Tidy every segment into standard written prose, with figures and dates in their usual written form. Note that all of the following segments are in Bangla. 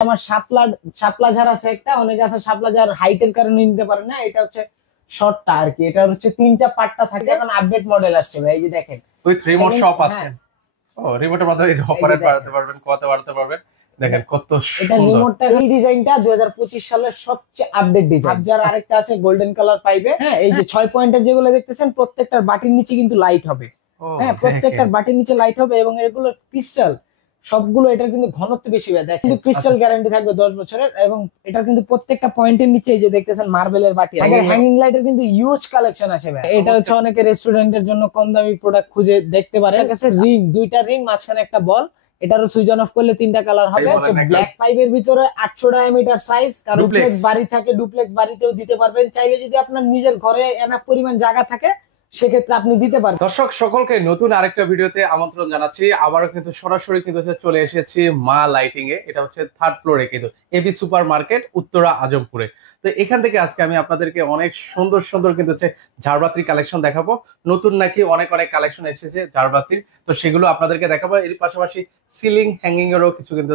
আমার শাপলা শাপলা ঝাড় আছে একটা, অনেকে আছে শাপলা ঝাড় হাইটের কারণে নিতে পারে না, এটা হচ্ছে শর্টটা আর কি। এটা হচ্ছে তিনটা পাট্টা থাকে, এখন আপডেট মডেল আসছে ভাই, এই যে দেখেন উইথ রিমোট শপ আছে। ও রিমোটের মাধ্যমে অপারেট বাড়াতে পারবেন, কত বাড়াতে পারবেন, দেখেন কত সুন্দর। এটা রিমোটটা, এই ডিজাইনটা 2025 সালের সবচেয়ে আপডেট ডিজাইন। হাবজার আরেকটা আছে গোল্ডেন কালার পাইবে। হ্যাঁ, এই যে 6 পয়েন্টের যেগুলো দেখতেছেন প্রত্যেকটার বাটির নিচে কিন্তু লাইট হবে। হ্যাঁ, প্রত্যেকটার বাটির নিচে লাইট হবে এবং এগুলো ক্রিস্টাল সবগুলো। এটার কিন্তু ঘনত্ব বেশি হয়, দেখেন কিন্তু ক্রিস্টাল গ্যারান্টি থাকবে 10 বছরের। এবং এটা কিন্তু প্রত্যেকটা পয়েন্টের নিচে এই যে দেখতেছেন মার্বেলের বাটি আছে। হ্যাঙ্গিং লাইটের কিন্তু ইউজ কালেকশন আছে ভাই। এটা হচ্ছে অনেকে রেস্টুরেন্টের জন্য কম দামি প্রোডাক্ট খুঁজে দেখতে পারে। এর কাছে রিং, দুইটা রিং, মাঝখানে একটা বল। এটারও সুইচ অন অফ করলে তিনটা কালার হবে। ব্ল্যাক পাইপের ভিতরে 800 ডায়ামিটার সাইজ। কারণ ডুপ্লেক্স বাড়ি থাকে, ডুপ্লেক্স বাড়িতেও দিতে পারবেন চাইলে। যদি আপনার নিজের ঘরে এনাফ পরিমাণ জায়গা থাকে সেক্ষেত্রে আপনি দিতে পারেন। দর্শক সকলকে নতুন আরেকটা ভিডিওতে আমন্ত্রণ জানাচ্ছি। আবারও কিন্তু সরাসরি কিন্তু চলে এসেছি মা লাইটিং এ। এটা হচ্ছে 3rd ফ্লোরে কিন্তু এবি সুপার মার্কেট, উত্তরা আজমপুরে। তো এখান থেকে আজকে আমি আপনাদেরকে অনেক সুন্দর সুন্দর কিন্তু ঝাড়বাতির কালেকশন দেখাবো। নতুন নাকি অনেক অনেক কালেকশন এসেছে ঝাড়বাতির, তো সেগুলো আপনাদেরকে দেখাবো। এর পাশাপাশি সিলিং হ্যাঙ্গিং এরও কিছু কিন্তু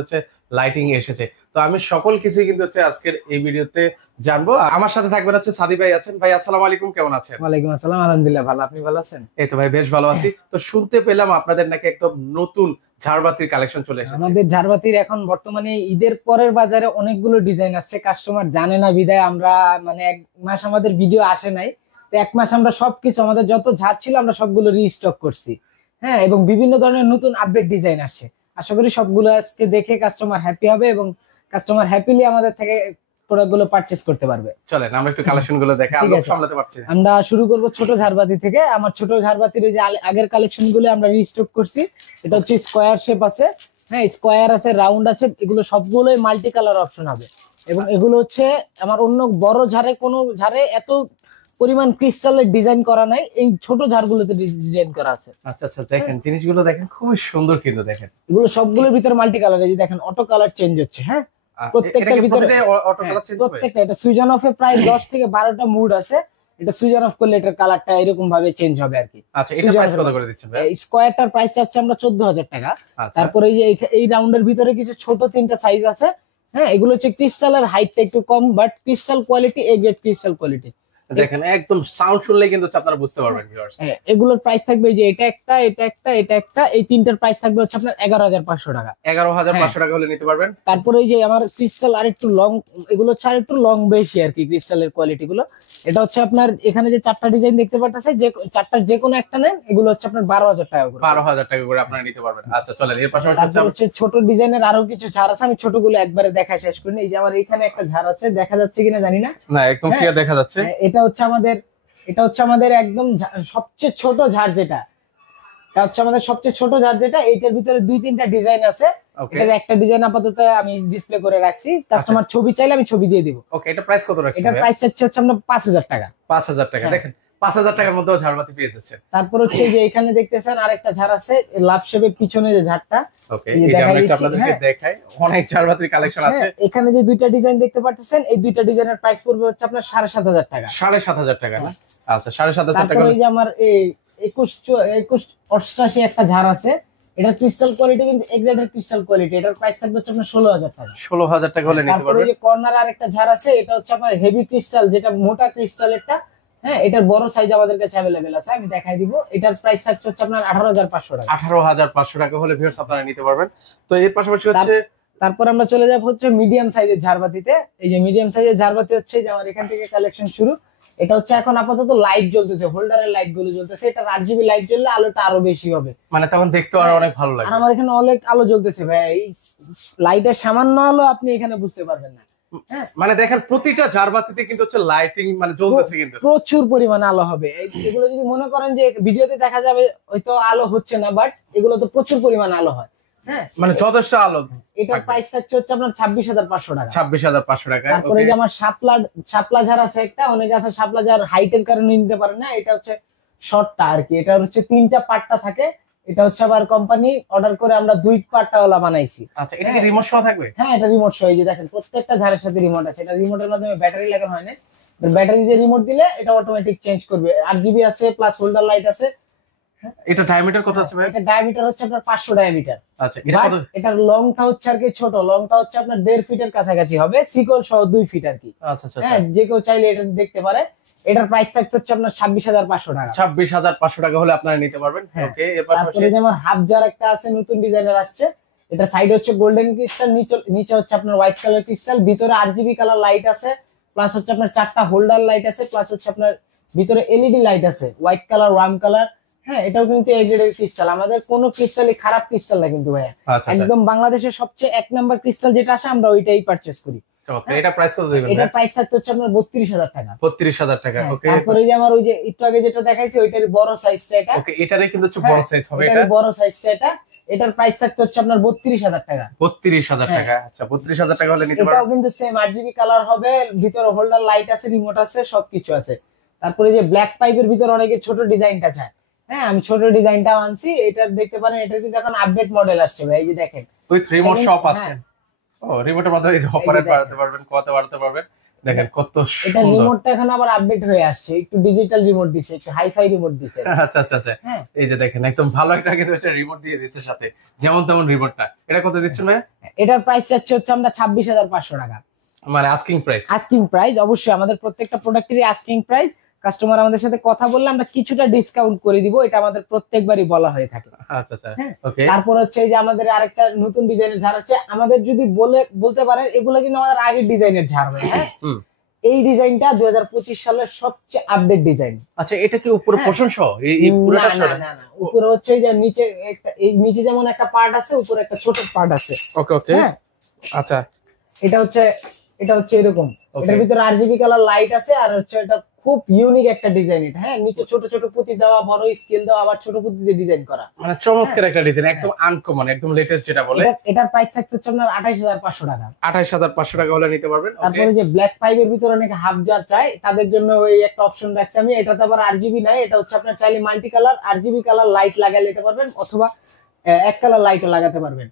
লাইটিং এসেছে। তো আমি সকল কিছুই কিন্তু আজকের এই ভিডিওতে জানবো। আমার সাথে থাকবেন সাদি ভাই আছেন। ভাই আসসালামু আলাইকুম, কেমন আছেন? ওয়ালাইকুম আসসালাম, আলহামদুলিল্লাহ ভালো, আপনি ভালো আছেন? এই তো ভাই বেশ ভালো আছি। তো শুনতে পেলাম আপনাদের নাকি একদম নতুন ঝাড়বাতির কালেকশন চলে এসেছে। আমাদের ঝাড়বাতির এখন বর্তমানে ঈদের পরের বাজারে অনেকগুলো ডিজাইন আসছে, কাস্টমার জানে না বিদায় আমরা মানে 1 মাস আমাদের ভিডিও আসে নাই। তো 1 মাস আমরা সবকিছু আমাদের যত ঝাড় ছিল আমরা সবগুলো রিস্টক করছি। হ্যাঁ, এবং বিভিন্ন ধরনের নতুন আপডেট ডিজাইন আসছে। আশা করি সবগুলো আজকে দেখে কাস্টমার হ্যাপি হবে এবং কাস্টমার হ্যাপিলি আমাদের থেকে প্রোডাক্টগুলো পারচেজ করতে পারবে। চলেন আমরা একটু কালেকশন গুলো দেখে আমরা সামলাতে পারছি। আমরা শুরু করব ছোট ঝাড়বাতি থেকে। আমার ছোট ঝাড়বাতির যে আগের কালেকশন গুলো আমরা রিস্টক করছি। এটা হচ্ছে স্কোয়ার শেপ আছে, হ্যাঁ স্কোয়ার আছে, রাউন্ড আছে, এগুলো সবগুলোই মাল্টি কালার অপশন হবে। এবং এগুলো হচ্ছে আমার অন্য বড় ঝাড়ে কোনো ঝাড়ে এত পরিমাণ ক্রিস্টালের ডিজাইন করা নাই, এই ছোট ঝাড়গুলোতে ডিজাইন করা আছে। আচ্ছা আচ্ছা, দেখেন জিনিসগুলো দেখেন খুবই সুন্দর কিন্তু দেখেন। এগুলো সবগুলোর ভিতরে মাল্টি কালার, এই যে দেখেন অটো কালার চেঞ্জ হচ্ছে। হ্যাঁ, প্রত্যেকটার ভিতরে অটো কালার চেঞ্জ হবে। প্রত্যেকটা এটা সুইচ অন অফে প্রায় 10 থেকে 12টা মুড আছে। এটা সুইচ অন অফ করলে এটার কালারটা এরকম ভাবে চেঞ্জ হবে আর কি। আচ্ছা, এটা প্রাইস কত করে দিচ্ছেন ভাই? স্কয়ারটার প্রাইস চাচ্ছি আমরা 14000 টাকা। তারপরে এই যে এই রাউন্ডের ভিতরে কিছু ছোট 3টা সাইজ আছে। হ্যাঁ, এগুলো হচ্ছে ক্রিস্টালের হাইটটা একটু কম, but crystal quality A grade crystal quality. দেখেন একদম সাউন্ড শুনলেই কিন্তু আপনারা বুঝতে পারবেন ভিউয়ার্স। এগুলোর প্রাইস থাকবে যে এটা একটা, এটা একটা, এটা একটা, এই তিনটার প্রাইস থাকবে হচ্ছে আপনার 11500 টাকা। 11500 টাকা হলে নিতে পারবেন। তারপরে এই যে আমার ক্রিস্টাল আর একটু লং, এগুলো হচ্ছে আর একটু লং বেশি আর কি ক্রিস্টালের কোয়ালিটি গুলো। এটা হচ্ছে আপনার এখানে যে 4টা ডিজাইন দেখতে পাচ্ছেন, যে 4টার যে কোনো একটা নেন, এগুলো হচ্ছে আপনার 12000 টাকা করে। 12000 টাকা করে আপনারা নিতে পারবেন। আচ্ছা চলেন এর পাশাপাশি হচ্ছে ছোট ডিজাইনের আরো কিছু ঝাড় আছে, আমি ছোটগুলো একবারে দেখা শেষ করি। এই যে আমার এখানে একটা ঝাড় আছে, দেখা যাচ্ছে কিনা জানি না। না, একদম ক্লিয়ার দেখা যাচ্ছে। এটা হচ্ছে আমাদের একদম সবচেয়ে ছোট ঝাড় যেটা, এটা হচ্ছে আমাদের সবচেয়ে ছোট ঝাড় যেটা। এইটার ভিতরে 2-3টা ডিজাইন আছে। এটার একটা ডিজাইন আপাতত আমি ডিসপ্লে করে রাখছি, কাস্টমার ছবি চাইলে আমি ছবি দিয়ে দিব। ওকে, এটা প্রাইস কত রাখছেন? এটার প্রাইস হচ্ছে আমরা 5000 টাকা। 5000 টাকা, দেখেন 5000 টাকার মধ্যেও ঝাড়বাতি পেয়ে যাচ্ছে। তারপর হচ্ছে যে এখানে দেখতেছেন আরেকটা ঝাড় আছে, লাভ শেপের পিছনে যে ঝাড়টা। ওকে, এই যে আমরা আপনাদেরকে দেখাই, অনেক ঝাড়বাতির কালেকশন আছে। এখানে যে 2টা ডিজাইন দেখতে পাচ্ছেন, এই 2টা ডিজাইনের প্রাইস পড়বে হচ্ছে আপনার 7500 টাকা। 7500 টাকা না? আচ্ছা, 7500 টাকা। এই যে আমার এই 2188 একটা ঝাড় আছে, এটা ক্রিস্টাল কোয়ালিটি কিন্তু এ গ্রেডের ক্রিস্টাল কোয়ালিটি। এটার প্রাইস থাকবে হচ্ছে আপনার 16000 টাকা। 16000 টাকা হলে নিতে পারবেন। তারপরে এই যে কর্নার আরেকটা ঝাড় আছে, এটা হচ্ছে আপনার হেভি ক্রিস্টাল, যেটা মোটা ক্রিস্টালেরটা। হ্যাঁ, এটার বড় সাইজ আমাদের কাছে अवेलेबल আছে, আমি দেখাই দিব। এটার প্রাইস থাকছে হচ্ছে আপনার 18500 টাকা। 18500 টাকা হলে ভিউয়ার্স আপনারা নিতে পারবেন। তো এর পাশাপাশি হচ্ছে তারপর আমরা চলে যাব হচ্ছে মিডিয়াম সাইজের ঝাড়বাতিতে। এই যে মিডিয়াম সাইজের ঝাড়বাতি হচ্ছে যে আমার এখান থেকে কালেকশন শুরু। এটা হচ্ছে এখন আপাতত লাইট জ্বলতেছে, হোল্ডারের লাইট গুলো জ্বলতেছে। এটা RGB লাইট জ্বললে আলোটা আরো বেশি হবে, মানে তখন দেখতে আরো অনেক ভালো লাগে। আর আমার এখানে অনেক আলো জ্বলতেছে ভাই, এই লাইটের সামান্য আলো আপনি এখানে বুঝতে পারবেন না। মানে দেখেন প্রতিটা ঝাড়বাতিতে কিন্তু হচ্ছে লাইটিং মানে জ্বলতেছে, কিন্তু প্রচুর পরিমাণে আলো হবে। এগুলো যদি মনে করেন যে ভিডিওতে দেখা যাবে হয়তো আলো হচ্ছে না, বাট এগুলো তো প্রচুর পরিমাণে আলো হয়। হ্যাঁ, মানে যথেষ্ট আলো। এটার প্রাইস থাকছে হচ্ছে আপনার 26500 টাকা। 26500 টাকা। তারপরে যে আমার শাপলা ঝাড় আছে একটা, অনেকে আছে শাপলা ঝাড় হাইটের কারণে নিতে পারে না, এটা হচ্ছে শর্টটা আর কি। এটা হচ্ছে 3টা পাট্টা থাকে। এটা হচ্ছে আবার কোম্পানি অর্ডার করে আমরা 2 পাট্টা ওলা বানাইছি। আচ্ছা, এটা কি রিমোট সহ থাকবে? হ্যাঁ, এটা রিমোট সহ। এই যে দেখেন প্রত্যেকটা ঝাড়ের সাথে রিমোট আছে। এটা রিমোটের মাধ্যমে ব্যাটারি লাগানো হয় না, ব্যাটারি দিয়ে রিমোট দিলে এটা অটোমেটিক চেঞ্জ করবে। RGB আছে, প্লাস হোল্ডার লাইট আছে। এটা ডায়ামিটার কত আছে ভাই? এটা ডায়ামিটার হচ্ছে আপনার 500 ডায়ামিটার। আচ্ছা, এটা কত? এটার লংটা হচ্ছে আর কি ছোট, লংটা হচ্ছে আপনার 1.5 ফিটের কাছাকাছি হবে, সিকল সহ 2 ফিট আর কি। আচ্ছা আচ্ছা হ্যাঁ, যে কেউ চাইলে এটা দেখতে পারে। এটার প্রাইস থাকতে হচ্ছে আপনার 26,500 টাকা। 26,500 টাকা হলে আপনারা নিতে পারবেন। ওকে, এর পাশাপাশি তারপরে যেমন হাফ জার একটা আছে, নতুন ডিজাইনের আসছে। এটা সাইডে হচ্ছে গোল্ডেন ক্রিস্টাল, নিচে হচ্ছে আপনার হোয়াইট কালার ক্রিস্টাল, ভিতরে আরজিবি কালার লাইট আছে, প্লাস হচ্ছে আপনার 4টা হোল্ডার লাইট আছে, প্লাস হচ্ছে আপনার ভিতরে এলইডি লাইট আছে, হোয়াইট কালার, ওয়ার্ম কালার। হ্যাঁ, এটাও কিন্তু এ গ্রেডের ক্রিস্টাল। আমাদের কোনো ক্রিস্টালই খারাপ ক্রিস্টাল না কিন্তু ভাইয়া। আচ্ছা, একদম বাংলাদেশের সবচেয়ে 1 নাম্বার ক্রিস্টাল যেটা আসে আমরা ওইটাই পারচেজ করি। এটা প্রাইস কত দিবেন? এটা প্রাইস থাকতে হচ্ছে আপনার 32,000 টাকা। 32,000 টাকা। ওকে, তারপরে যে আমার ওই যে একটু আগে যেটা দেখাইছি ওইটারই বড় সাইজটা এটা। ওকে, এটারই কিন্তু একটু বড় সাইজ হবে। এটা এটারই বড় সাইজটা এটা। এটার প্রাইস থাকতে হচ্ছে আপনার 32,000 টাকা। 32,000 টাকা। আচ্ছা, 32,000 টাকা হলে নিতে এটাও পারবেন। কিন্তু সেম আরজিবি কালার হবে, ভিতরে হোল্ডার লাইট আছে, রিমোট আছে, সবকিছু আছে। তারপরে যে ব্ল্যাক পাইপের ভিতরে অনেকে ছোট ডিজাইনটা চায়। হ্যাঁ, আমি ছোট ডিজাইনটাও আনছি। এটা দেখতে পারেন, এটা কিন্তু এখন আপডেট মডেল আসছে ভাই, এই যে দেখেন উইথ রিমোট শপ আছে। হ্যাঁ। ও, রিমোটের মাধ্যমে অপারেট বাড়াতে পারবেন, কত বাড়াতে পারবেন। দেখেন কত এটা সুন্দর। রিমোটটা এখন আবার আপডেট হয়ে আসছে, একটু ডিজিটাল রিমোট দিছে, একটু হাইফাই রিমোট দিছে। আচ্ছা আচ্ছা আচ্ছা, হ্যাঁ, এই যে দেখেন একদম ভালো একটা কিন্তু রিমোট দিয়ে দিচ্ছে সাথে, যেমন তেমন রিমোটটা। এটা কত দিচ্ছেন ভাই? এটার প্রাইস চাচ্ছে হচ্ছে আমরা 26,500 টাকা। মানে আস্কিং প্রাইস? আস্কিং প্রাইস, অবশ্যই আমাদের প্রত্যেকটা প্রোডাক্টেরই আস্কিং প্রাইস। কাস্টমার আমাদের সাথে কথা বললে আমরা কিছুটা ডিসকাউন্ট করে দিব, এটা আমাদের প্রত্যেকবারই বলা হয়ে থাকে। আচ্ছা আচ্ছা, হ্যাঁ। ওকে। তারপর হচ্ছে এই যে আমাদের আরেকটা নতুন ডিজাইনের ঝাড় আছে আমাদের, যদি বলতে পারেন এগুলো কিন্তু আমাদের আগের ডিজাইনের ঝাড় হয়। হ্যাঁ, এই ডিজাইনটা 2025 সালের সবচেয়ে আপডেট ডিজাইন। আচ্ছা, এটা কি উপরে পোর্শন সহ এই পুরোটা সহ? না, উপরে হচ্ছে এই যে নিচে একটা, এই নিচে যেমন একটা পার্ট আছে, উপরে একটা ছোট পার্ট আছে। ওকে ওকে, হ্যাঁ, আচ্ছা। এটা হচ্ছে এরকম। এটার ভিতরে আরজিবি কালার লাইট আছে, আর হচ্ছে এটা খুব ইউনিক একটা ডিজাইন এটা। হ্যাঁ, নিচে ছোট ছোট পুঁতি দেওয়া, বড় স্কেল দেওয়া, আবার ছোট পুঁতি দিয়ে ডিজাইন করা, মানে চমৎকার একটা ডিজাইন, একদম আনকমন, একদম লেটেস্ট যেটা বলে। এটার প্রাইস থাকতে হচ্ছে আপনার 28,500 টাকা। 28,500 টাকা হলে নিতে পারবেন। তারপরে যে ব্ল্যাক পাইপের ভিতরে অনেকে হাফ জার চায়, তাদের জন্য ওই একটা অপশন রাখছি আমি। এটাতে আবার আরজিবি নাই, এটা হচ্ছে আপনার চাইলে multi colour RGB colour light লাগাই নিতে পারবেন, অথবা এক কালার লাইটও লাগাতে পারবেন।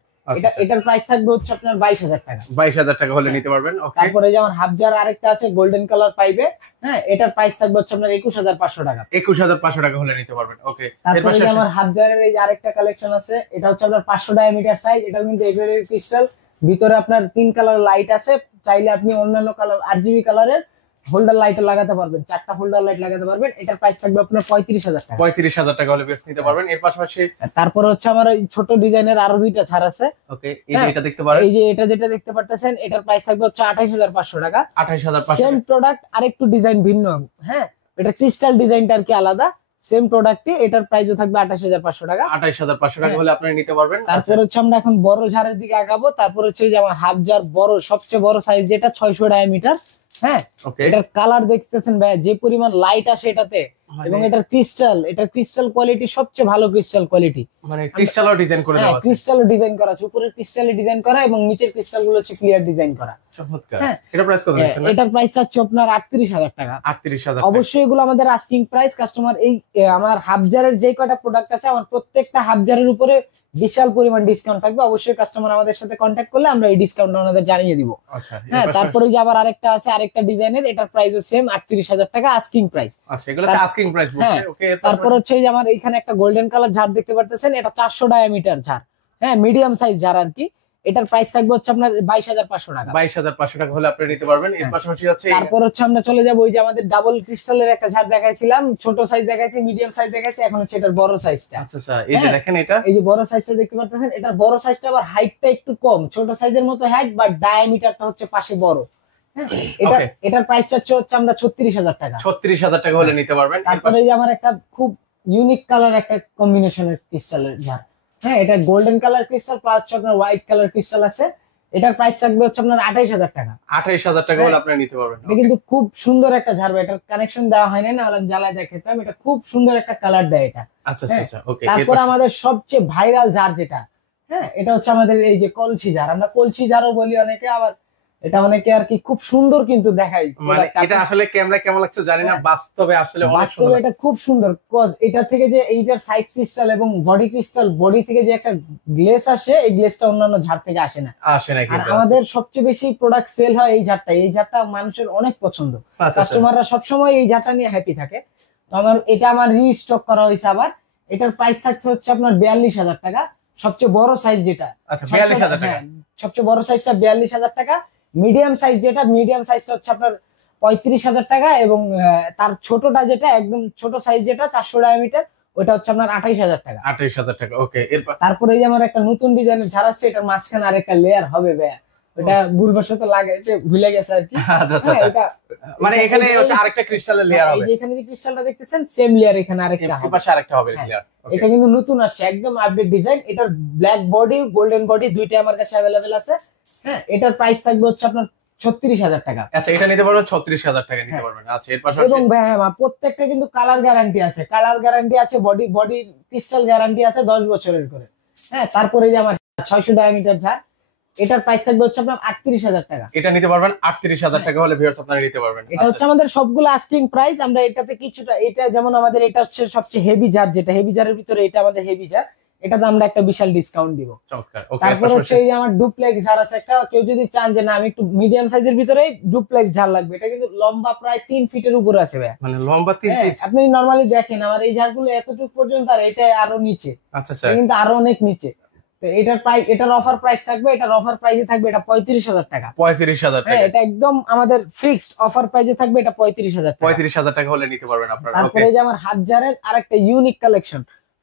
এটার প্রাইস থাকবে হচ্ছে আপনার 22,000 টাকা। 22,000 টাকা হলে নিতে পারবেন। তারপরে যেমন হাফ জার আরেকটা আছে গোল্ডেন কালার পাইবে। হ্যাঁ, এটার প্রাইস থাকবে হচ্ছে আপনার 21,500 টাকা। 21,500 টাকা হলে নিতে পারবেন। ওকে, তারপরে যে আমার হাফ জারের এই যে আরেকটা কালেকশন আছে, এটা হচ্ছে আপনার 500 ডায়ামিটার সাইজ। এটা কিন্তু এভারের ক্রিস্টাল, ভিতরে আপনার 3 কালার লাইট আছে, চাইলে আপনি অন্যান্য কালার আরজিবি কালারের হোল্ডার লাইটও লাগাতে পারবেন, 4টা হোল্ডার লাইট লাগাতে পারবেন। এটার প্রাইস থাকবে আপনার 35,000 টাকা। 35,000 টাকা হলে বেশ নিতে পারবেন। এর পাশাপাশি তারপরে হচ্ছে আমার এই ছোট ডিজাইনের আরো দুইটা ছাড় আছে। ওকে, এই যে এটা দেখতে পারেন, এই যে এটা যেটা দেখতে পারতেছেন, এটার প্রাইস থাকবে হচ্ছে 28,500 টাকা। 28,500। সেম প্রোডাক্ট, আরেকটু ডিজাইন ভিন্ন। হ্যাঁ, এটা ক্রিস্টাল ডিজাইনটা আর কি আলাদা, সেম প্রোডাক্টে এটার প্রাইসও থাকবে 28,500 টাকা। 28,500 টাকা হলে আপনি নিতে পারবেন। তারপর হচ্ছে আমরা এখন বড় ঝাড়ের দিকে আগাবো। তারপর হচ্ছে যে আমার হাফ জার বড়, সবচেয়ে বড় সাইজ যেটা 600 ডায়ামিটার। হ্যাঁ, ওকে, এটার কালার দেখতেছেন ভাই, যে পরিমাণ লাইট আসে এটাতে, এবং এটার ক্রিস্টাল কোয়ালিটি সবচেয়ে ভালো ক্রিস্টাল কোয়ালিটি। মানে ক্রিস্টালও ডিজাইন করে দেওয়া আছে। ক্রিস্টালও ডিজাইন করা আছে, উপরের ক্রিস্টালে ডিজাইন করা এবং নিচের ক্রিস্টাল গুলো হচ্ছে ক্লিয়ার ডিজাইন করা। চমৎকার। হ্যাঁ, এটা প্রাইস কত দিচ্ছেন? এটার প্রাইস চাচ্ছে আপনার 38,000 টাকা। 38,000। অবশ্যই এগুলো আমাদের আস্কিং প্রাইস। কাস্টমার এই আমার হাফজারের যে কয়টা প্রোডাক্ট আছে, আমার প্রত্যেকটা হাফজারের উপরে বিশাল পরিমাণ ডিসকাউন্ট থাকবে। অবশ্যই কাস্টমার আমাদের সাথে কন্ট্যাক্ট করলে আমরা এই ডিসকাউন্ট ওনাদের জানিয়ে দিব। আচ্ছা, হ্যাঁ, তারপরে যে আবার আরেকটা আছে, আরেকটা ডিজাইনের, এটার প্রাইসও সেম 38,000 টাকা আস্কিং প্রাইস। আচ্ছা, এগুলোতে আস্কিং প্রাইস বলছে। ওকে, তারপর হচ্ছে যে আমার এখানে একটা গোল্ডেন কালার ঝাড় দেখতে পারতেছেন, এটা 400 ডায়ামিটার ঝাড়। হ্যাঁ, মিডিয়াম সাইজ ঝাড় আর কি। এটার প্রাইস থাকবে হচ্ছে আপনার 22,500 টাকা। 22,500 টাকা হলে আপনি নিতে পারবেন। এর পাশাপাশি হচ্ছে তারপর হচ্ছে আমরা চলে যাবো ওই যে আমাদের ডাবল ক্রিস্টালের একটা ঝাড় দেখাইছিলাম, ছোট সাইজ দেখাইছি, মিডিয়াম সাইজ দেখাইছি, এখন হচ্ছে এটার বড় সাইজটা। আচ্ছা আচ্ছা, এই যে দেখেন এটা, এই যে বড় সাইজটা দেখতে পারতেছেন, এটার বড় সাইজটা আবার হাইটটা একটু কম, ছোট সাইজের মতো হাইট, বাট ডায়ামিটারটা হচ্ছে পাশে বড়। এটার প্রাইস চাচ্ছে হচ্ছে আমরা 36,000 টাকা। 36,000 টাকা হলে নিতে পারবেন। তারপরে এই যে আমার একটা খুব ইউনিক কালার একটা কম্বিনেশনের ক্রিস্টালের ঝাড়। হ্যাঁ, এটা গোল্ডেন কালার ক্রিস্টাল প্লাস হচ্ছে আপনার হোয়াইট কালার ক্রিস্টাল আছে। এটার প্রাইস থাকবে হচ্ছে আপনার 28,000 টাকা। 28,000 টাকা হলে আপনি নিতে পারবেন। এটা কিন্তু খুব সুন্দর একটা ঝাড়, এটার কানেকশন দেওয়া হয় না, হলে জ্বালায় দেখাতাম। এটা খুব সুন্দর একটা কালার দেয় এটা। আচ্ছা আচ্ছা, ওকে। তারপর আমাদের সবচেয়ে ভাইরাল ঝাড় যেটা, হ্যাঁ, এটা হচ্ছে আমাদের এই যে কলসি ঝাড়। আমরা কলসি ঝাড়ও বলি অনেকে, আবার এটা অনেকে আর কি খুব সুন্দর কিন্তু দেখায়। মানে এটা আসলে ক্যামেরা কেমন লাগছে জানি না, বাস্তবে আসলে অনেক সুন্দর। বাস্তবে এটা খুব সুন্দর, কজ এটা থেকে যে এইটার সাইড ক্রিস্টাল এবং বডি ক্রিস্টাল, বডি থেকে যে একটা গ্লেস আসে, এই গ্লেসটা অন্যান্য ঝাড় থেকে আসে না। আসে না। আর আমাদের সবচেয়ে বেশি প্রোডাক্ট সেল হয় এই ঝাড়টা। এই ঝাড়টা মানুষের অনেক পছন্দ, কাস্টমাররা সবসময় এই ঝাড়টা নিয়ে হ্যাপি থাকে। তো এটা আমার রিস্টক করা হয়েছে আবার। এটার প্রাইস থাকছে হচ্ছে আপনার 42,000 টাকা, সবচেয়ে বড় সাইজ যেটা। আচ্ছা 42,000 টাকা। হ্যাঁ, সবচেয়ে বড় সাইজটা 42,000 টাকা। মিডিয়াম সাইজ যেটা, মিডিয়াম সাইজটা হচ্ছে আপনার 35,000 টাকা, এবং তার ছোটটা যেটা একদম ছোট সাইজ যেটা 400 ডায়ামিটার, ওটা হচ্ছে আপনার 28,000 টাকা। 28,000 টাকা, ওকে। এরপর তারপরে এই যে আমার একটা নতুন ডিজাইনের ঝাড় আসছে, এটার মাঝখানে আরেকটা লেয়ার হবে ভাইয়া, ওটা ভুলবশত লাগাইতে ভুলে গেছে আর কি। আচ্ছা আচ্ছা হ্যাঁ, আচ্ছা। মানে এখানে হচ্ছে আরেকটা ক্রিস্টালের লেয়ার এই হবে। যে এখানে যে ক্রিস্টালটা দেখতেছেন সেম লেয়ার এখানে আরেকটা এই হবে। পাশে আরেকটা হবে হ্যাঁ, লেয়ার। এটা কিন্তু নতুন আসছে, একদম আপডেট ডিজাইন। এটার ব্ল্যাক বডি, গোল্ডেন বডি দুইটাই আমার কাছে অ্যাভেলেবেল আছে। হ্যাঁ, এটার প্রাইস থাকবে হচ্ছে আপনার 36,000 টাকা। আচ্ছা, এটা নিতে পারবেন 36,000 টাকা নিতে পারবেন। আচ্ছা, এর পাশে এবং ভাইয়া প্রত্যেকটা কিন্তু কালার গ্যারান্টি আছে, কালার গ্যারান্টি আছে, বডি বডি ক্রিস্টাল গ্যারান্টি আছে 10 বছরের করে। হ্যাঁ, তারপরে যে আমার 600 ডায়ামিটার ঝাড়, এটার প্রাইস থাকবে হচ্ছে আপনার 38,000 টাকা। এটা নিতে পারবেন 38,000 টাকা হলে ভিউয়ার্স আপনারা নিতে পারবেন। এটা হচ্ছে আমাদের সবগুলো আস্কিং প্রাইস। আমরা এটাতে কিছুটা, এটা যেমন আমাদের এটা হচ্ছে সবচেয়ে হেভি জার, যেটা হেভি জারের ভিতরে এটা আমাদের হেভি জার, এটাতে আমরা একটা বিশাল ডিসকাউন্ট দিব। চমৎকার, ওকে। তারপর হচ্ছে এই যে আমার ডুপ্লেক্স ঝাড় আছে একটা, কেউ যদি চান যে না আমি একটু মিডিয়াম সাইজের ভিতরে ডুপ্লেক্স ঝাড় লাগবে, এটা কিন্তু লম্বা প্রায় 3 ফিটের উপরে আছে ভাই। মানে লম্বা 3 হ্যাঁ, ফিট। আপনি নরমালি দেখেন আমার এই ঝাড়গুলো এতটুকু পর্যন্ত, আর এটা আরো নিচে, আচ্ছা এটা স্যার, কিন্তু আরো অনেক নিচে। তো এটার প্রাইস, এটার অফার প্রাইস থাকবে, এটার অফার প্রাইসে থাকবে এটা 35,000 টাকা। 35,000 হ্যাঁ, টাকা। এটা একদম আমাদের ফিক্সড অফার প্রাইসে থাকবে, এটা 35,000 টাকা। 35,000 টাকা হলে নিতে পারবেন আপনারা, ওকে। তারপরে যে আমার হাত জারের আরেকটা ইউনিক কালেকশন,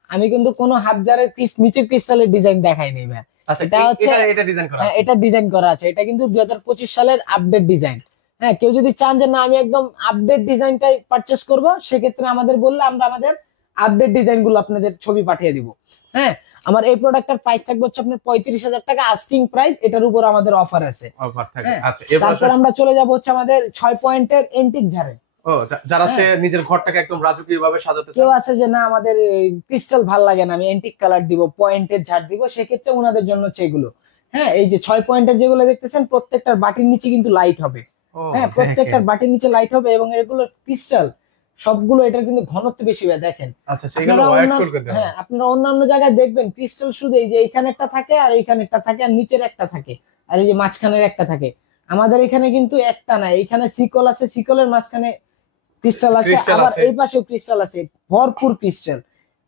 আমি কিন্তু কোনো হাত জারের নিচের ক্রিস্টালের ডিজাইন দেখাইনি ভাই। আচ্ছা, এটা হচ্ছে, এটা ডিজাইন করা হ্যাঁ, আছে। এটা ডিজাইন করা আছে, এটা কিন্তু 2025 সালের আপডেট ডিজাইন। হ্যাঁ, কেউ যদি চান যে না আমি একদম আপডেট ডিজাইনটাই পারচেস করব, সেক্ষেত্রে আমাদের বললে আমরা আমাদের আপডেট ডিজাইন গুলো আপনাদের ছবি পাঠিয়ে দিব। হ্যাঁ, আমার এই প্রোডাক্টের প্রাইস থাকবে হচ্ছে আপনার 35,000 টাকা আস্কিং প্রাইস, এটার উপর আমাদের অফার আছে। অফার থাকে। হ্যাঁ, আচ্ছা, এরপর তারপর আমরা চলে যাব হচ্ছে আমাদের 6 পয়েন্টের এন্টিক ঝাড়ে। ও, যারা হচ্ছে নিজের ঘরটাকে একদম রাজকীয় ভাবে সাজাতে কেউ চান। আছে যে না আমাদের ক্রিস্টাল ভাল লাগে না, আমি এন্টিক কালার দিব, পয়েন্টের ঝাড় দিব, সেক্ষেত্রে ওনাদের জন্য হচ্ছে এগুলো। হ্যাঁ, এই যে 6 পয়েন্টের যেগুলো দেখতেছেন প্রত্যেকটার বাটির নিচে কিন্তু লাইট হবে। ও, হ্যাঁ, প্রত্যেকটার বাটির নিচে লাইট হবে, এবং এগুলো ক্রিস্টাল সবগুলো, এটার কিন্তু ঘনত্ব বেশি হয় দেখেন। আচ্ছা, সেগুলো হোয়াইট ফুল কিন্তু। হ্যাঁ, আপনারা অন্যান্য জায়গায় দেখবেন ক্রিস্টাল শুধু এই যে এইখানে একটা থাকে, আর এইখানে একটা থাকে, আর নিচের একটা থাকে, আর এই যে মাঝখানের একটা থাকে। আমাদের এখানে কিন্তু একটা না, এইখানে সিকল আছে, সিকলের মাঝখানে ক্রিস্টাল আছে, ক্রিস্টাল আবার আছে। এই পাশেও ক্রিস্টাল আছে, ভরপুর ক্রিস্টাল।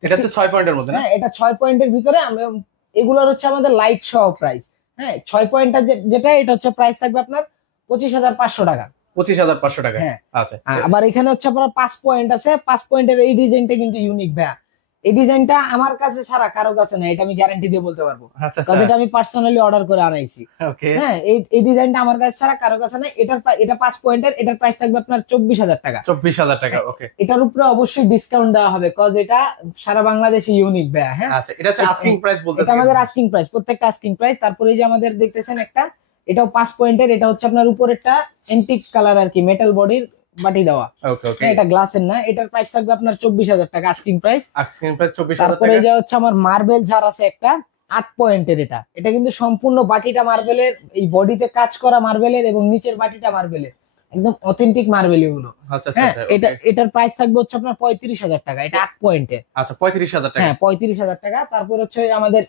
এটা হচ্ছে 6 পয়েন্টের মধ্যে না? হ্যাঁ, এটা 6 পয়েন্টের ভিতরে। আমরা এগুলোর হচ্ছে আমাদের লাইট সহ প্রাইস। হ্যাঁ, 6 পয়েন্টের যেটা, এটা হচ্ছে প্রাইস থাকবে আপনার 25,500 টাকা। 25,500 টাকা। হ্যাঁ, আচ্ছা, আবার এখানে হচ্ছে আপনার 5 পয়েন্ট আছে। 5 পয়েন্টের এই ডিজাইনটা কিন্তু ইউনিক ভাইয়া, এই ডিজাইনটা আমার কাছে ছাড়া কারো কাছে না, এটা আমি গ্যারান্টি দিয়ে বলতে পারবো, আচ্ছা কারণ এটা আমি পার্সোনালি অর্ডার করে আনাইছি। ওকে। হ্যাঁ, এই ডিজাইনটা আমার কাছে ছাড়া কারো কাছে না। এটা 5 পয়েন্টের, এটার প্রাইস থাকবে আপনার 24,000 টাকা। 24,000 টাকা, ওকে। এটার উপরে অবশ্যই ডিসকাউন্ট দেওয়া হবে, কজ এটা সারা বাংলাদেশে ইউনিক ভাইয়া। হ্যাঁ, আচ্ছা, এটা হচ্ছে আস্কিং প্রাইস বলতে এটা আমাদের আস্কিং প্রাইস, প্রত্যেকটা আস্কিং প্রাইস। তারপরে এই যে আমাদের দেখতেছেন একটা, এটাও 5 পয়েন্টের, এটা হচ্ছে আপনার উপরেরটা এন্টিক কালার আর কি, মেটাল বডির বাটি দেওয়া। ওকে ওকে। এটা গ্লাসের না, এটার প্রাইস থাকবে আপনার 24,000 টাকা আস্কিং প্রাইস। আস্কিং প্রাইস 24,000 তারপরে টাকা। এই যে হচ্ছে আমার মার্বেল ঝাড় আছে একটা 8 পয়েন্টের, এটা কিন্তু সম্পূর্ণ বাটিটা মার্বেলের, এই বডিতে কাজ করা মার্বেলের, এবং নিচের বাটিটা মার্বেলের, একদম অথেন্টিক মার্বেল এগুলো। আচ্ছা আচ্ছা হ্যাঁ, আচ্ছা, এটার প্রাইস থাকবে হচ্ছে আপনার 35,000 টাকা, এটা 8 পয়েন্টের। আচ্ছা 35,000 টাকা। হ্যাঁ, 35,000 টাকা। তারপর হচ্ছে আমাদের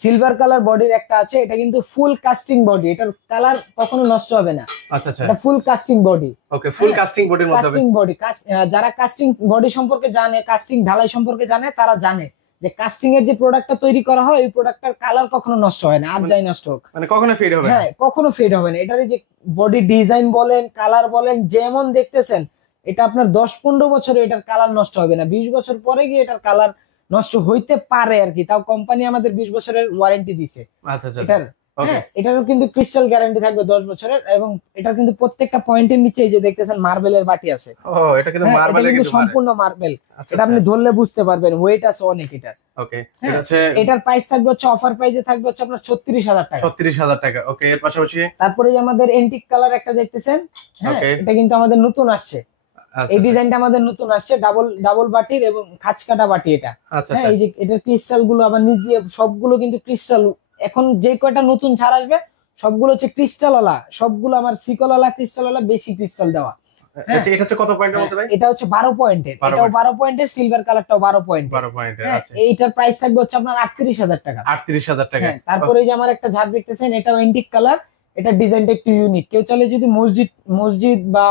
সিলভার কালার বডির একটা আছে, এটা কিন্তু ফুল কাস্টিং বডি, এটার কালার কখনো নষ্ট হবে না। আচ্ছা আচ্ছা, এটা ফুল কাস্টিং বডি। ওকে। ফুল কাস্টিং বডির মধ্যে হবে। কাস্টিং বডি, যারা কাস্টিং বডি সম্পর্কে জানে, কাস্টিং ঢালাই সম্পর্কে জানে, তারা জানে যে কাস্টিং এর যে প্রোডাক্টটা তৈরি করা হয়, ওই প্রোডাক্টটার কালার কখনো নষ্ট হয় না, আর যাই নষ্ট হোক। মানে কখনো ফেড হবে না। হ্যাঁ, কখনো ফেড হবে না। এটার এই যে বডি ডিজাইন বলেন, কালার বলেন, যেমন দেখতেছেন, এটা আপনার 10-15 বছরে এটার কালার নষ্ট হবে না। 20 বছর পরে গিয়ে এটার কালার নষ্ট হইতে পারে আর কি, তাও কোম্পানি আমাদের 20 বছরের ওয়ারেন্টি দিছে আচ্ছা আচ্ছা, এটার। ওকে। হ্যাঁ, এটারও কিন্তু ক্রিস্টাল গ্যারান্টি থাকবে 10 বছরের, এবং এটা কিন্তু প্রত্যেকটা পয়েন্টের নিচে এই যে দেখতেছেন মার্বেলের বাটি আছে। ও, এটা কিন্তু হ্যাঁ, এটা মার্বেলের কিন্তু কিন্তু সম্পূর্ণ মার্বেল। আচ্ছা এটা আপনি ধরলে বুঝতে পারবেন, ওয়েট আছে অনেক এটার। ওকে। হ্যাঁ, এটা হচ্ছে এটার প্রাইস থাকবে হচ্ছে অফার প্রাইসে থাকবে হচ্ছে আপনার 36,000 টাকা। 36,000 টাকা, ওকে। এর পাশাপাশি তারপরে যে আমাদের এন্টিক কালার একটা দেখতেছেন, হ্যাঁ, Okay. এটা কিন্তু আমাদের নতুন আসছে, আচ্ছা এই ডিজাইনটা আমাদের নতুন আসছে, ডাবল বাটির এবং খাঁচ কাটা বাটি এটা। আচ্ছা হ্যাঁ, আচ্ছা, এই যে এটার ক্রিস্টাল গুলো আবার নিচ দিয়ে সবগুলো কিন্তু ক্রিস্টাল, এখন যে কয়টা নতুন ছাড় আসবে সবগুলো হচ্ছে ক্রিস্টাল ওয়ালা, সবগুলো আমার সিকল ওয়ালা, ক্রিস্টাল ওয়ালা, বেশি ক্রিস্টাল দেওয়া। আচ্ছা, এটা হচ্ছে কত পয়েন্টের মধ্যে ভাই? এটা হচ্ছে 12 পয়েন্টের, 12 এটাও 12 পয়েন্টের, সিলভার কালারটাও 12 পয়েন্টের। 12 পয়েন্টের, আচ্ছা। এইটার প্রাইস থাকবে হচ্ছে আপনার 38,000 টাকা। 38,000 টাকা। হ্যাঁ, তারপরে এই যে আমার একটা ঝাড় দেখতেছেন, এটাও এন্টিক কালার, এটা ডিজাইনটা একটু ইউনিক। কেউ চাইলে যদি মসজিদ বা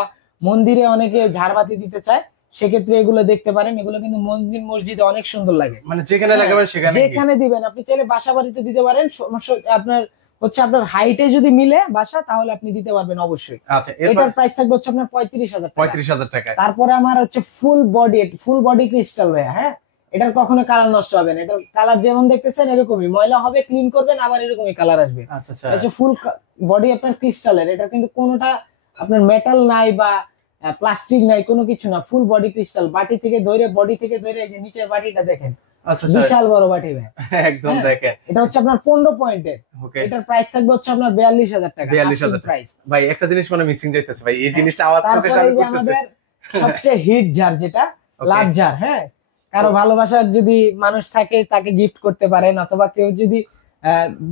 মন্দিরে অনেকে ঝাড়বাতি দিতে চায়, সেক্ষেত্রে এগুলো দেখতে পারেন। এগুলো কিন্তু মন্দির মসজিদে অনেক সুন্দর লাগে। মানে যেখানে লাগাবেন সেখানে যেখানে দিবেন, আপনি চাইলে বাসা বাড়িতে দিতে পারেন। সমস্যা আপনার হচ্ছে আপনার হাইটে যদি মিলে বাসা, তাহলে আপনি দিতে পারবেন অবশ্যই। আচ্ছা, এটার প্রাইস থাকবে হচ্ছে আপনার 35,000 টাকা। 35,000 টাকা। তারপরে আমার হচ্ছে ফুল বডি ক্রিস্টাল ভাইয়া। হ্যাঁ, এটার কখনো কালার নষ্ট হবে না। এটার কালার যেমন দেখতেছেন এরকমই, ময়লা হবে ক্লিন করবেন আবার এরকমই কালার আসবে। আচ্ছা আচ্ছা, হচ্ছে ফুল বডি আপনার ক্রিস্টালের। এটা কিন্তু কোনোটা আপনার মেটাল নাই বা প্লাস্টিক নাই, কোনো কিছু না, ফুল বডি ক্রিস্টাল। বাটি থেকে ধরে, বডি থেকে ধরে এই যে নিচের বাটিটা দেখেন, আচ্ছা বিশাল বড় বাটি ভাই, একদম দেখেন। এটা হচ্ছে আপনার 15 পয়েন্টের। এটার প্রাইস থাকবে হচ্ছে আপনার 42,000 টাকা। 42,000 প্রাইস। ভাই একটা জিনিস মানে মিসিং যাইতেছে ভাই, এই জিনিসটা আমার চোখে তারপরে সামনে এই যে পড়তেছে। আমাদের সবচেয়ে হিট জার, যেটা লাভ জার। হ্যাঁ, কারো ভালোবাসার যদি মানুষ থাকে তাকে গিফট করতে পারেন, অথবা কেউ যদি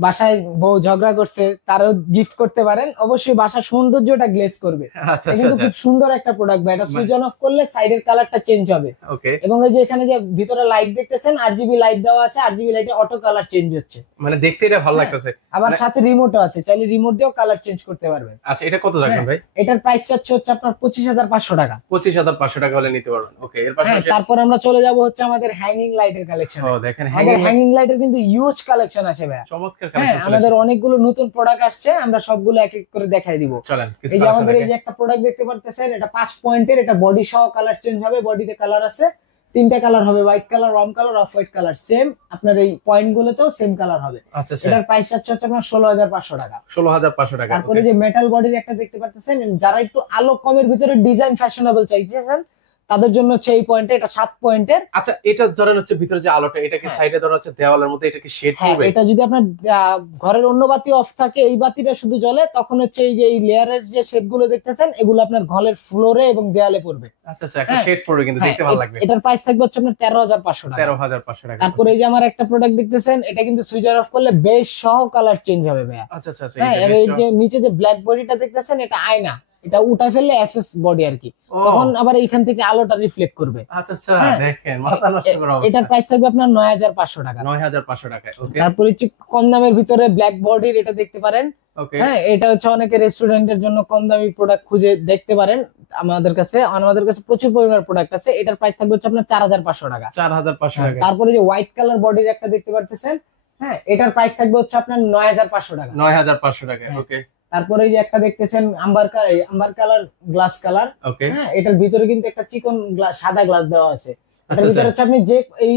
বাসায় বউ ঝগড়া করছে তারও গিফট করতে পারেন। অবশ্যই বাসার সৌন্দর্যটা গ্লেজ করবে। আচ্ছা এটা কিন্তু আচ্ছা, খুব সুন্দর একটা প্রোডাক্ট ভাই। এটা সুইচ অন অফ করলে সাইডের কালারটা চেঞ্জ হবে। ওকে। এবং এই যে এখানে যে ভিতরে লাইট দেখতেছেন, আরজিবি লাইট দেওয়া আছে। আরজিবি লাইটে অটো কালার চেঞ্জ হচ্ছে, মানে দেখতে এটা ভালো লাগতেছে। আবার সাথে রিমোটও আছে, চাইলে রিমোট দিয়েও কালার চেঞ্জ করতে পারবেন। আচ্ছা, এটা কত রাখবেন ভাই? এটার প্রাইস হচ্ছে আপনার 25,500 টাকা। 25,500 টাকা হলে নিতে পারবেন। ওকে, এর হ্যাঁ, পাশাপাশি তারপর আমরা চলে যাব হচ্ছে আমাদের হ্যাঙ্গিং লাইটের কালেকশন। ও দেখেন, আমাদের হ্যাঙ্গিং লাইটের কিন্তু হিউজ কালেকশন আছে ভাই। চমৎকার হ্যাঁ, কালেকশন। আমাদের অনেকগুলো নতুন প্রোডাক্ট আসছে, আমরা সবগুলো এক এক করে দেখাই দিব। চলেন, এই যে আমাদের এই যে একটা প্রোডাক্ট দেখতে পারতেছেন, এটা 5 পয়েন্টের। এটা বডি সহ কালার চেঞ্জ হবে। বডিতে কালার আছে, 3টা কালার হবে, white colour, worm colour, off white colour. Same আপনার এই পয়েন্ট গুলোতেও সেম কালার হবে। আচ্ছা আচ্ছা, এটার প্রাইস হচ্ছে আপনার 16,500 টাকা। 16,500 টাকা। তারপরে যে মেটাল বডির একটা দেখতে পারতেছেন, যারা একটু আলো কমের ভিতরে ডিজাইন ফ্যাশনেবল চাইছেন তাদের জন্য হচ্ছে এই পয়েন্টে, এটা 7 পয়েন্টের। আচ্ছা, এটা ধরেন হচ্ছে ভিতরে যে আলোটা, এটা কি সাইডে ধরেন হচ্ছে দেওয়ালের মধ্যে, এটা কি শেড হ্যাঁ, করবে? এটা যদি আপনার ঘরের অন্য বাতি অফ থাকে, এই বাতিটা শুধু জ্বলে, তখন হচ্ছে এই যে এই লেয়ারের যে শেড গুলো দেখতেছেন, এগুলো আপনার ঘরের ফ্লোরে এবং দেয়ালে পড়বে। আচ্ছা আচ্ছা, একটা শেড পড়বে, কিন্তু দেখতে ভালো লাগবে। এটার প্রাইস থাকবে হচ্ছে আপনার 13,500 টাকা। 13,500 টাকা। তারপরে এই যে আমার একটা প্রোডাক্ট দেখতেছেন, এটা কিন্তু সুইচ অফ করলে বেশ সহ কালার চেঞ্জ হবে ভাইয়া। আচ্ছা আচ্ছা আচ্ছা, হ্যাঁ, আর এই যে নিচে যে ব্ল্যাক বডিটা দেখতেছেন, এটা আয়না, এটা উঠা ফেললে এসএস বডি আর কি, তখন আবার এইখান থেকে আলোটা রিফ্লেক্ট করবে। আচ্ছা আচ্ছা, দেখেন মাথা নষ্ট করা অবস্থা। এটার প্রাইস থাকবে আপনার 9,500 টাকা। 9,500 টাকা। ওকে, তারপরে হচ্ছে কম দামের ভিতরে ব্ল্যাক বডির, এটা দেখতে পারেন। ওকে, হ্যাঁ, এটা হচ্ছে অনেকে রেস্টুরেন্টের জন্য কম দামি প্রোডাক্ট খুঁজে দেখতে পারেন। আমাদের কাছে প্রচুর পরিমাণ প্রোডাক্ট আছে। এটার প্রাইস থাকবে হচ্ছে আপনার 4,500 টাকা। 4,500 টাকা। তারপরে যে হোয়াইট কালার বডির একটা দেখতে পারতেছেন, হ্যাঁ, এটার প্রাইস থাকবে হচ্ছে আপনার 9,500 টাকা। 9,500 টাকা। ওকে, তারপরে যে একটা দেখতেছেন আম্বার কালার গ্লাস কালার। ওকে, হ্যাঁ, এটার ভিতরে কিন্তু একটা চিকন সাদা গ্লাস দেওয়া আছে। এটার আচ্ছা, ভিতরে হচ্ছে আপনি যে এই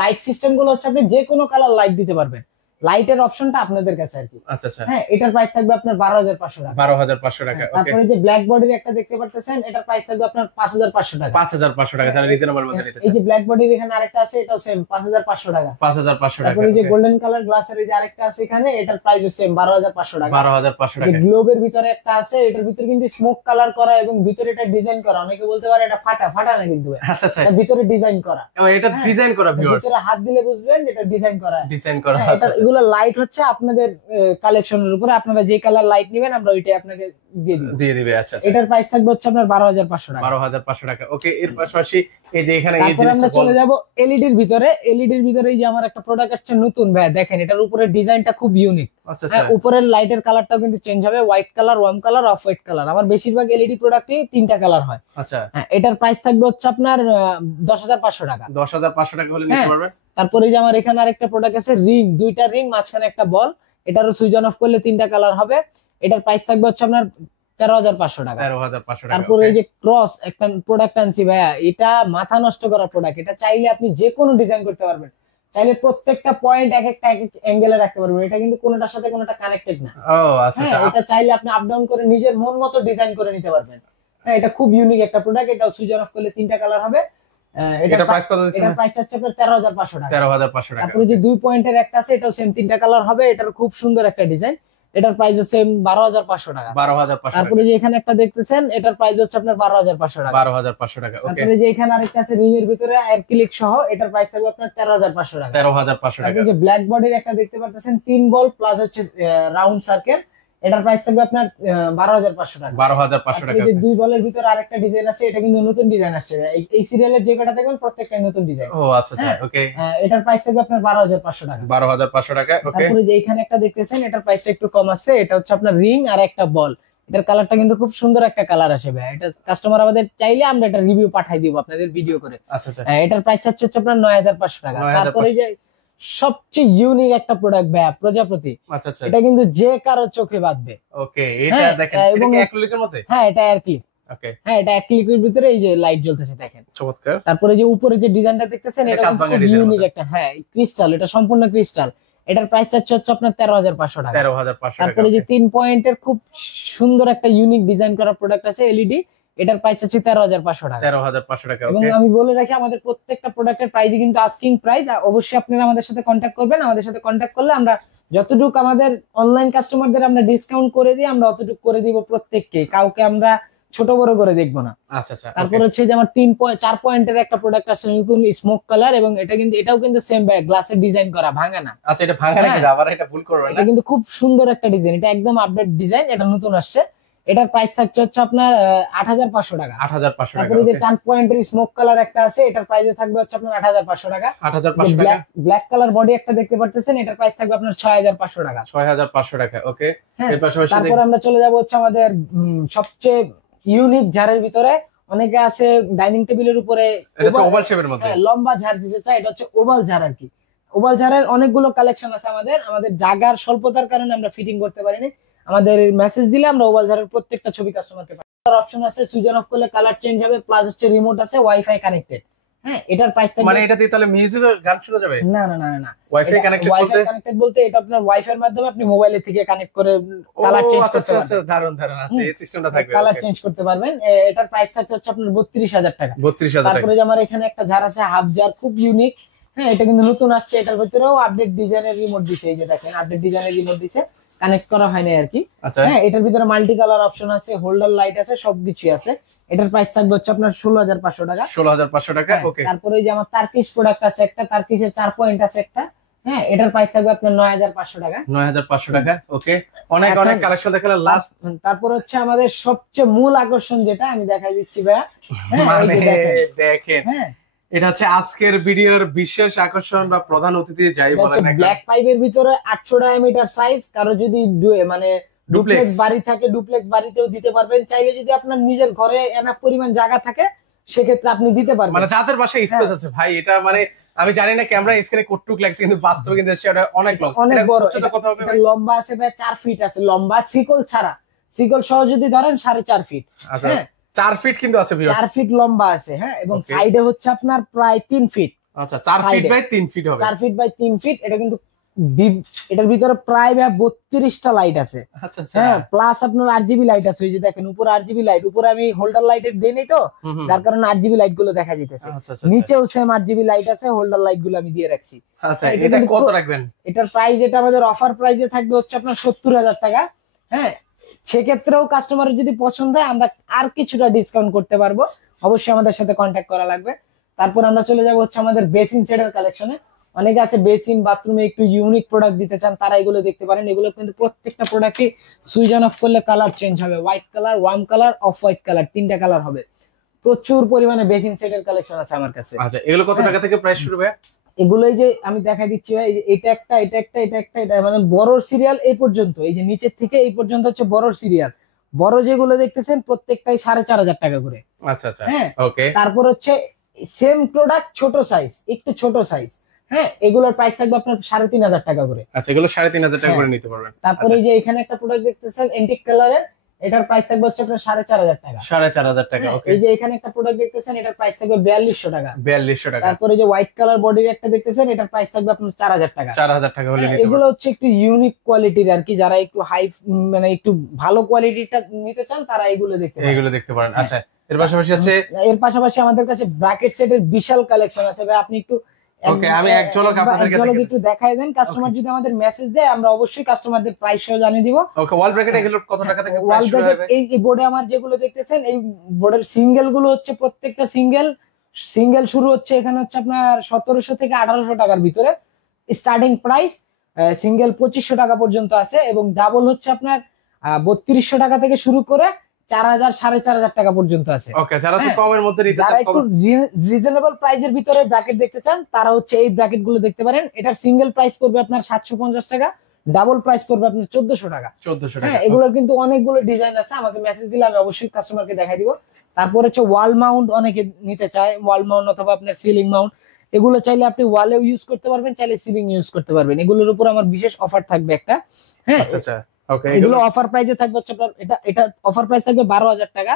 লাইট সিস্টেম গুলো হচ্ছে আপনি যে কোনো কালার লাইট দিতে পারবেন। লাইটের অপশনটা আপনাদের কাছে আর কি। আচ্ছা আচ্ছা, হ্যাঁ, এটার প্রাইস থাকবে আপনার 12,500 টাকা। 12,500 টাকা। ওকে, তারপরে যে ব্ল্যাক বডির একটা দেখতে পারতেছেন, এটার প্রাইস থাকবে আপনার 5,500 টাকা। 5,500 টাকা, যারা রিজনেবল মধ্যে নিতে এই চান। যে ব্ল্যাক বডির এখানে আরেকটা আছে, এটাও সেম 5,500 টাকা। 5,500 টাকা। তারপরে যে গোল্ডেন কালার গ্লাসের এই যে আরেকটা আছে এখানে, এটার প্রাইসও সেম 12,500 টাকা। 12,500 যে টাকা। গ্লোবের ভিতরে একটা আছে, এটার ভিতরে কিন্তু স্মোক কালার করা এবং ভিতরে এটা ডিজাইন করা। অনেকে বলতে পারে এটা ফাটা না, কিন্তু আচ্ছা আচ্ছা, এটা ভিতরে ডিজাইন করা। এবং এটা ডিজাইন করা ভিউয়ার্স, ভিতরে হাত দিলে বুঝবেন এটা ডিজাইন করা। ডিজাইন করা। হ্যাঁ, আচ্ছা এটা এগুলো লাইট হচ্ছে আপনাদের কালেকশনের উপরে, আপনারা যে কালার লাইট নেবেন আমরা ওইটাই আপনাকে দিয়ে দিব। দিয়ে দিবে। আচ্ছা আচ্ছা, এটার প্রাইস থাকবে হচ্ছে আপনার 12,500 টাকা। 12,500 টাকা। ওকে, এর পাশাপাশি এই যে এখানে এই তারপরে আমরা জিনিসটা চলে যাব এলইডির ভিতরে। এলইডির ভিতরে এই যে আমার একটা প্রোডাক্ট আসছে নতুন ভাই, দেখেন এটার উপরে ডিজাইনটা খুব ইউনিক। আচ্ছা হ্যাঁ, আচ্ছা, উপরের লাইটের কালারটাও কিন্তু চেঞ্জ হবে, white colour, worm colour, off white colour. আমার বেশিরভাগ এলইডি প্রোডাক্টই 3টা কালার হয়। আচ্ছা, হ্যাঁ, এটার প্রাইস থাকবে হচ্ছে আপনার 10,500 টাকা। 10,500 টাকা হলে নিতে হ্যাঁ। পারবেন। তারপরে যে আমার এখানে আরেকটা প্রোডাক্ট আছে রিং, 2টা রিং, মাঝখানে একটা বল। এটারও সুইচ অন অফ করলে 3টা কালার হবে। এটার প্রাইস থাকবে হচ্ছে আপনার 13,500 টাকা। 13,500 টাকা। তারপরে এই যে ক্রস একটা প্রোডাক্ট আনছি ভাইয়া, এটা মাথা নষ্ট করা প্রোডাক্ট। এটা চাইলে আপনি যে কোনো ডিজাইন করতে পারবেন, চাইলে প্রত্যেকটা পয়েন্ট এক একটা অ্যাঙ্গেলে রাখতে পারবেন। এটা কিন্তু কোনোটার সাথে কোনোটা কানেক্টেড না। ও আচ্ছা হ্যাঁ, আচ্ছা, এটা চাইলে আপনি আপ ডাউন করে নিজের মন মতো ডিজাইন করে নিতে পারবেন। হ্যাঁ, এটা খুব ইউনিক একটা প্রোডাক্ট। এটা সুইচ অন অফ করলে 3টা কালার হবে। এটা প্রাইস কত দিচ্ছেন? এটার প্রাইস হচ্ছে আপনার 13,500 টাকা। 13,500 টাকা। তারপরে যে 2 পয়েন্টের একটা আছে, এটাও সেম 3টা কালার হবে। এটার খুব সুন্দর একটা ডিজাইন। এটার প্রাইস হচ্ছে 12,500 টাকা। 12,500 টাকা। তারপরে যে এখানে একটা দেখতেছেন, এটার প্রাইস হচ্ছে আপনার 12,500 টাকা। 12,500 টাকা। ওকে, তারপরে যে এখানে আরেকটা আছে রিং এর ভিতরে অ্যাক্রিলিক সহ, এটার প্রাইস থাকবে আপনার 13,500 টাকা। 13,500 টাকা। তারপরে যে ব্ল্যাক বডির একটা দেখতে পারতেছেন 3 বল প্লাস হচ্ছে রাউন্ড সার্কেল, এটার প্রাইস থাকবে আপনার 12,500 টাকা। 12,500 তারপরে টাকা। যে 2 বলের ভিতরে আরেকটা ডিজাইন আছে, এটা কিন্তু নতুন ডিজাইন আসছে। এই সিরিয়ালের যে কটা দেখবেন প্রত্যেকটাই নতুন ডিজাইন। ও আচ্ছা আচ্ছা, ওকে, এটার প্রাইস থাকবে আপনার 12,500 টাকা। 12,500 টাকা। ওকে, তারপরে যে এখানে একটা দেখতেছেন, এটার প্রাইসটা একটু কম আছে। এটা হচ্ছে আপনার রিং আর একটা বল। এটার কালারটা কিন্তু খুব সুন্দর একটা কালার আসে ভাই। এটা কাস্টমার আমাদের চাইলে আমরা এটা রিভিউ পাঠাই দিব আপনাদের ভিডিও করে। আচ্ছা আচ্ছা, এটার প্রাইস হচ্ছে আপনার 9500 টাকা। তারপরে যে সবচেয়ে ইউনিক একটা প্রোডাক্ট ভাই, প্রজাপতি। আচ্ছা আচ্ছা, এটা কিন্তু যে কারো চোখে বাঁধবে। ওকে, এটা দেখেন, এটা কি অ্যাক্রিলিকের মধ্যে? হ্যাঁ, এটা অ্যাক্রিলিক। ওকে, হ্যাঁ, এটা অ্যাক্রিলিকের ভিতরে এই যে লাইট জ্বলতেছে দেখেন, চমৎকার। তারপরে যে উপরে যে ডিজাইনটা দেখতেছেন এটা কিন্তু ইউনিক একটা, হ্যাঁ ক্রিস্টাল, এটা সম্পূর্ণ ক্রিস্টাল। এটার প্রাইস হচ্ছে আপনার 13500 টাকা। 13500 টাকা। তারপরে যে 3 পয়েন্টের খুব সুন্দর একটা ইউনিক ডিজাইন করা প্রোডাক্ট আছে এলইডি, এটার প্রাইস হচ্ছে 13500 টাকা। 13500 টাকা। এবং আমি বলে রাখি আমাদের প্রত্যেকটা প্রোডাক্টের প্রাইসই কিন্তু আস্কিং প্রাইস। অবশ্যই আপনারা আমাদের সাথে কন্ট্যাক্ট করবেন। আমাদের সাথে কন্ট্যাক্ট করলে আমরা যতটুকু আমাদের অনলাইন কাস্টমারদের আমরা ডিসকাউন্ট করে দিই, আমরা অতটুকু করে দিব প্রত্যেককে, কাউকে আমরা ছোট বড় করে দেখবো না। আচ্ছা আচ্ছা, তারপর হচ্ছে যে আমার 4 পয়েন্টের একটা প্রোডাক্ট আসছে নতুন, স্মোক কালার, এবং এটাও কিন্তু সেম ব্যাগ গ্লাসের ডিজাইন করা, ভাঙা না। আচ্ছা, এটা ভাঙা নাকি? আবার এটা ভুল করবেন না, এটা কিন্তু খুব সুন্দর একটা ডিজাইন, এটা একদম আপডেট ডিজাইন, এটা নতুন আসছে। এটার প্রাইস থাকছে হচ্ছে আপনার 8500 টাকা। 8500 টাকা। তারপরে যে 4 পয়েন্টের স্মোক কালার একটা আছে, এটার প্রাইস থাকবে হচ্ছে আপনার 8500 টাকা। 8500 টাকা। ব্ল্যাক কালার বডি একটা দেখতে পারতেছেন, এটার প্রাইস থাকবে আপনার 6500 টাকা। 6500 টাকা, ওকে। এর পাশাপাশি তারপর আমরা চলে যাব হচ্ছে আমাদের সবচেয়ে ইউনিক ঝাড়ের ভিতরে। অনেকে আছে ডাইনিং টেবিলের উপরে ওভাল শেপের মধ্যে লম্বা ঝাড় দিতে চায়, এটা হচ্ছে ওভাল ঝাড় আর কি। ওভাল ঝাড়ের অনেকগুলো কালেকশন আছে আমাদের জায়গার স্বল্পতার কারণে আমরা ফিটিং করতে পারিনি। আমাদের মেসেজ দিলে আমরা ওভাল ঝাড়ের প্রত্যেকটা ছবি কাস্টমারকে পাঠাই। অপশন আছে, সুইচ অন অফ করলে কালার চেঞ্জ হবে, প্লাস হচ্ছে রিমোট আছে, ওয়াইফাই কানেক্টেড। হ্যাঁ, এটার প্রাইস মানে এটা দিয়ে তাহলে মিউজিক গান শোনা যাবে? না না না না, ওয়াইফাই কানেক্টেড বলতে এটা আপনার ওয়াইফাই এর মাধ্যমে আপনি মোবাইলে থেকে কানেক্ট করে কালার চেঞ্জ করতে পারবেন। দারুন দারুন আছে, এই সিস্টেমটা থাকবে, কালার চেঞ্জ করতে পারবেন। এটার প্রাইস থাকছে হচ্ছে আপনার 32000 টাকা। 32000 টাকা। তারপরে যে আমার এখানে একটা ঝাড় আছে, হাফ ঝাড়, খুব ইউনিক। হ্যাঁ, এটা কিন্তু নতুন আসছে, এটার ভিতরেও আপডেট ডিজাইনের রিমোট দিছে, এই যে দেখেন আপডেট ডিজাইনের রিমোট দিছে, কানেক্ট করা হয় না আর কি। হ্যাঁ, এটার ভিতরে মাল্টি কালার অপশন আছে, হোল্ডার লাইট আছে, সবকিছু আছে। এটার প্রাইস থাকবে হচ্ছে আপনার 16500 টাকা। 16500 টাকা, ওকে। তারপরে যে আমার তারকিশ প্রোডাক্ট আছে একটা, তারকিশের 4 পয়েন্ট আছে একটা। হ্যাঁ, এটার প্রাইস থাকবে আপনার 9500 টাকা। 9500 টাকা, ওকে। অনেক অনেক কালেকশন দেখালাম লাস্ট। তারপর হচ্ছে আমাদের সবচেয়ে মূল আকর্ষণ যেটা আমি দেখাই দিচ্ছি ভাইয়া। মানে দেখেন, হ্যাঁ, এটা হচ্ছে আজকের ভিডিওর বিশেষ আকর্ষণ বা প্রধান অতিথি যাই বলেন না। ব্ল্যাক পাইপের ভিতরে 800 ডায়ামিটার সাইজ, কারো যদি মানে ডুপ্লেক্স বাড়ি থাকে, ডুপ্লেক্স বাড়িতেও দিতে পারবেন। চাইলে যদি আপনার নিজের ঘরে এনাফ পরিমাণ জায়গা থাকে, সেক্ষেত্রে আপনি দিতে পারবেন। মানে যাদের বাসায় স্পেস আছে ভাই, এটা মানে আমি জানি না ক্যামেরা স্ক্রিনে কতটুক লাগছে, কিন্তু বাস্তবে কিন্তু সেটা অনেক লং, অনেক বড়। কত হবে? এটা লম্বা আছে ভাই 4 ফিট আছে লম্বা, সিকল ছাড়া, সিকল সহ যদি ধরেন 4.5 ফিট। হ্যাঁ, 4 ফিট কিন্তু আছে, 4 ফিট লম্বা আছে। হ্যাঁ, এবং সাইডে হচ্ছে আপনার প্রায় 3 ফিট। আচ্ছা, 4 ফিট বাই 3 ফিট হবে। 4 ফিট বাই 3 ফিট। এটা কিন্তু এটার ভিতরে প্রায় 32টা লাইট আছে। আচ্ছা, হ্যাঁ, প্লাস আপনার আরজিবি লাইট আছে, ওই যে দেখেন উপরে আরজিবি লাইট, উপরে আমি হোল্ডার লাইটের দেই নাই তো, যার কারণে আরজিবি লাইট গুলো দেখা যাইতেছে। নিচেও সেম আরজিবি লাইট আছে, হোল্ডার লাইট গুলো আমি দিয়ে রাখছি। আচ্ছা, এটা কত রাখবেন? এটার প্রাইস, এটা আমাদের অফার প্রাইসে থাকবে হচ্ছে আপনার 70000 টাকা। হ্যাঁ, সেক্ষেত্রেও কাস্টমারের যদি পছন্দ হয় আমরা আর কিছুটা ডিসকাউন্ট করতে পারবো, অবশ্যই আমাদের সাথে কন্ট্যাক্ট করা লাগবে। তারপর আমরা চলে যাবো হচ্ছে আমাদের বেসিন সেটের কালেকশনে। অনেকে আছে বেসিন বাথরুমে একটু ইউনিক প্রোডাক্ট দিতে চান, তারা এগুলো দেখতে পারেন। এগুলো কিন্তু প্রত্যেকটা প্রোডাক্টই সুইচ অন অফ করলে কালার চেঞ্জ হবে, white colour, worm colour, off white colour, 3টা কালার হবে। প্রচুর পরিমাণে বেসিন সেটের কালেকশন আছে আমার কাছে। আচ্ছা, এগুলো কত টাকা থেকে প্রাইস শুরু হবে? এগুলোই যে আমি দেখাই দিচ্ছি ভাই, এটা একটা, এটা একটা, এটা একটা, এটা মানে বড় সিরিয়াল এই পর্যন্ত, এই যে নিচের থেকে এই পর্যন্ত হচ্ছে বড় সিরিয়াল। বড় যেগুলো দেখতেছেন প্রত্যেকটাই 4500 টাকা করে। আচ্ছা আচ্ছা, হ্যাঁ, ওকে। তারপর হচ্ছে সেম প্রোডাক্ট ছোট সাইজ, একটু ছোট সাইজ। হ্যাঁ, এগুলোর প্রাইস থাকবে আপনার 3500 টাকা করে। আচ্ছা, এগুলো 3500 টাকা করে নিতে পারবেন। তারপরে যে এখানে একটা প্রোডাক্ট দেখতেছেন এন্টিক কালারের, এটার প্রাইস থাকবে হচ্ছে আপনার 4500 টাকা। 4500 টাকা, ওকে। এই যে এখানে একটা প্রোডাক্ট দেখতেছেন, এটার প্রাইস থাকবে 4200 টাকা। 4200 টাকা। তারপরে যে হোয়াইট কালার বডির একটা দেখতেছেন, এটার প্রাইস থাকবে আপনার 4000 টাকা। 4000 টাকা হলে নিতে পারবেন। এগুলো হচ্ছে একটু ইউনিক কোয়ালিটির আর কি, যারা একটু হাই মানে একটু ভালো কোয়ালিটিটা নিতে চান তারা এগুলো দেখতে পারেন। এগুলো দেখতে পারেন। আচ্ছা, এর পাশাপাশি আছে, এর পাশাপাশি আমাদের কাছে ব্র্যাকেট সেটের বিশাল কালেকশন আছে ভাই। আপনি একটু ওকে, আমি এক ঝলক আপনাদেরকে একটু দেখাই দেন। কাস্টমার যদি আমাদের মেসেজ দেয়, আমরা অবশ্যই কাস্টমারদের প্রাইস সহ জানিয়ে দিব। ওকে, ওয়াল ব্র্যাকেট এগুলো কত টাকা থেকে ওয়াল প্রাইস শুরু ব্র্যাকেট হবে? এই বোর্ডে আমার যেগুলো দেখতেছেন, এই বোর্ডের সিঙ্গেল গুলো হচ্ছে প্রত্যেকটা সিঙ্গেল শুরু হচ্ছে এখানে হচ্ছে আপনার 1700 থেকে 1800 টাকার ভিতরে স্টার্টিং প্রাইস। সিঙ্গেল 2500 টাকা পর্যন্ত আছে, এবং ডাবল হচ্ছে আপনার 3200 টাকা থেকে শুরু করে 4000 4500 টাকা পর্যন্ত আছে। ওকে, যারা একটু কমের মধ্যে নিতে যারা চান, একটু রিজনেবল প্রাইসের ভিতরে ব্র্যাকেট দেখতে চান, তারা হচ্ছে এই ব্র্যাকেট গুলো দেখতে পারেন। এটার সিঙ্গেল প্রাইস পড়বে আপনার 750 টাকা, ডাবল প্রাইস পড়বে আপনার 1400 টাকা। 1400 হ্যাঁ, টাকা। এগুলোর কিন্তু অনেকগুলো ডিজাইন আছে, আমাকে মেসেজ দিলে আমি অবশ্যই কাস্টমারকে দেখাই দিব। তারপরে হচ্ছে ওয়াল মাউন্ট অনেকে নিতে চায়, ওয়াল মাউন্ট অথবা আপনার সিলিং মাউন্ট, এগুলো চাইলে আপনি ওয়ালেও ইউজ করতে পারবেন, চাইলে সিলিং ইউজ করতে পারবেন। এগুলোর উপর আমার বিশেষ অফার থাকবে একটা। হ্যাঁ, আচ্ছা আচ্ছা, ওকে। এগুলো অফার প্রাইসে থাকবে হচ্ছে আপনার, এটা অফার প্রাইস থাকবে 12,000 টাকা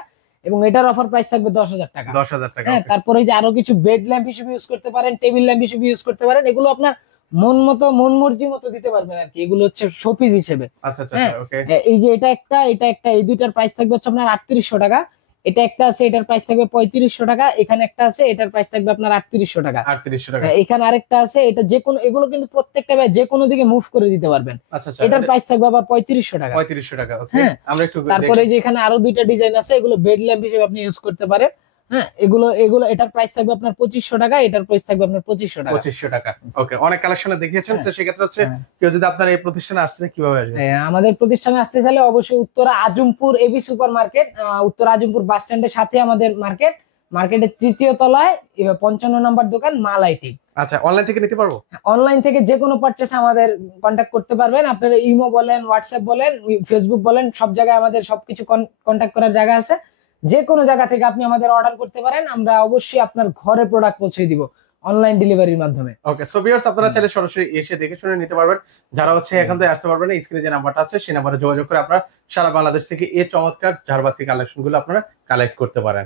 এবং এটার অফার প্রাইস থাকবে 10,000 টাকা। 10,000 টাকা। হ্যাঁ, তারপরে যে আরো কিছু বেড ল্যাম্প হিসেবে ইউজ করতে পারেন, টেবিল ল্যাম্প হিসেবে ইউজ করতে পারেন, এগুলো আপনার মন মতো মন মর্জি মতো দিতে পারবেন আর কি। এগুলো হচ্ছে শোপিস হিসেবে। আচ্ছা আচ্ছা, হ্যাঁ, ওকে। এই যে এটা একটা, এটা একটা, এই দুইটার প্রাইস থাকবে হচ্ছে আপনার 3800 টাকা। এটা একটা আছে, এটার প্রাইস থাকবে 3500 টাকা। এখানে একটা আছে, এটার প্রাইস থাকবে আপনার 3800 টাকা। 3800 টাকা। হ্যাঁ, এখানে আরেকটা আছে, এটা যে কোনো, এগুলো কিন্তু প্রত্যেকটা যে কোনো দিকে মুভ করে দিতে পারবেন। আচ্ছা আচ্ছা, এটার প্রাইস থাকবে আবার 3500 টাকা। 3500 টাকা, ওকে। হ্যাঁ, আমরা একটু তারপরে যে এখানে আরো দুইটা ডিজাইন আছে, এগুলো বেড ল্যাম্প হিসেবে আপনি ইউজ করতে পারেন। হ্যাঁ, এগুলো এগুলো এটার প্রাইস থাকবে আপনার 2500 টাকা, এটার প্রাইস থাকবে আপনার 2500 টাকা। 2500 টাকা, ওকে। অনেক কালেকশনে দেখিয়েছেন, তো সেক্ষেত্রে হচ্ছে হ্যাঁ। কেউ যদি আপনার এই প্রতিষ্ঠানে আসছে কিভাবে আসবে? হ্যাঁ, আমাদের প্রতিষ্ঠানে আসতে চাইলে অবশ্যই Uttara Azampur AB super market, Uttara Azampur bus স্ট্যান্ডের সাথে আমাদের মার্কেট, মার্কেটের 3য় তলায় 55 নম্বর দোকান মা লাইটিং। আচ্ছা, অনলাইন থেকে নিতে পারবো? অনলাইন থেকে যে কোনো পারচেস আমাদের কন্ট্যাক্ট করতে পারবেন। আপনারা ইমো বলেন, হোয়াটসঅ্যাপ বলেন, ফেসবুক বলেন, সব জায়গায় আমাদের সবকিছু কন্ট্যাক্ট করার জায়গা আছে। যে কোনো জায়গা থেকে আপনি আমাদের অর্ডার করতে পারেন, আমরা অবশ্যই আপনার ঘরে প্রোডাক্ট পৌঁছে দিব অনলাইন ডেলিভারির মাধ্যমে। ওকে, সো ভিউয়ার্স, আপনারা চাইলে সরাসরি এসে দেখে শুনে নিতে পারবেন। যারা হচ্ছে এখান থেকে আসতে পারবেন না, স্ক্রিনে যে নাম্বারটা আছে সেই নাম্বারে যোগাযোগ করে আপনারা সারা বাংলাদেশ থেকে এই চমৎকার ঝাড়বাতি কালেকশন গুলো আপনারা কালেক্ট করতে পারেন।